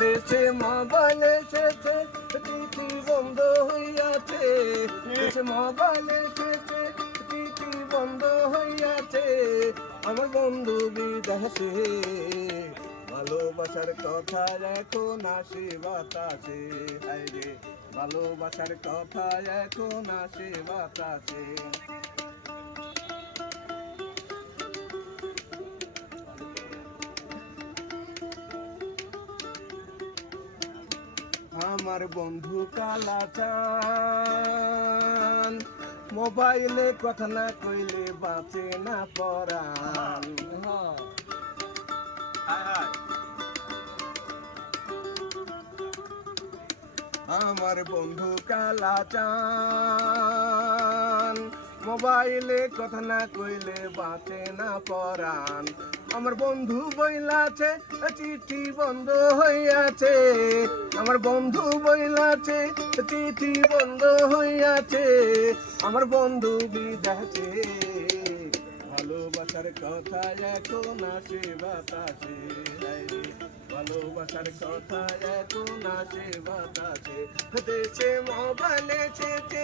দেশে মোবাইল এসেছে, চিঠি বন্ধ হইয়াছে। দেশে মোবাইল এসেছে, চিঠি বন্ধ হইয়াছে। আমার বন্ধু বিদেশে, ভালোবাসার কথা এখন আসে বাতাসে। হায়রে ভালোবাসার কথা এখন আসে বাতাসে। আমার বন্ধু কালাচান, মোবাইলে কথা না কইলে বাঁচে না পরাণ। আমার বন্ধু কালাচান, মোবাইলে কথা না কইলে বাঁচে না পরাণ। আমার বন্ধু বইলাছে, চিঠি বন্ধ হইয়াছে। আমার বন্ধু বইলাছে, চিঠি বন্ধ হইয়াছে। আমার বন্ধু বিদেশে, ভালোবাসার কথা এখন আসে বাতাসে। ভালোবাসার কথা এখন আসে বাতাসে। দেশে মোবাইল এসেছে,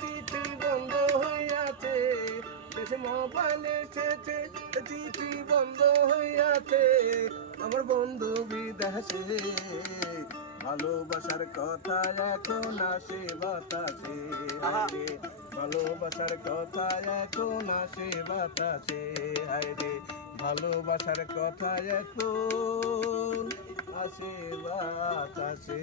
চিঠি বন্ধ হইয়াছে। দেশে মোবাইল এসেছে, চিঠি বন্ধ হইয়াছে। আমার বন্ধু বিদেশে, ভালোবাসার কথা এখন আসে বাতাসে। ভালোবাসার কথা এখন আসে বাতাসে। হায়রে ভালোবাসার কথা এখন আসে বাতাসে।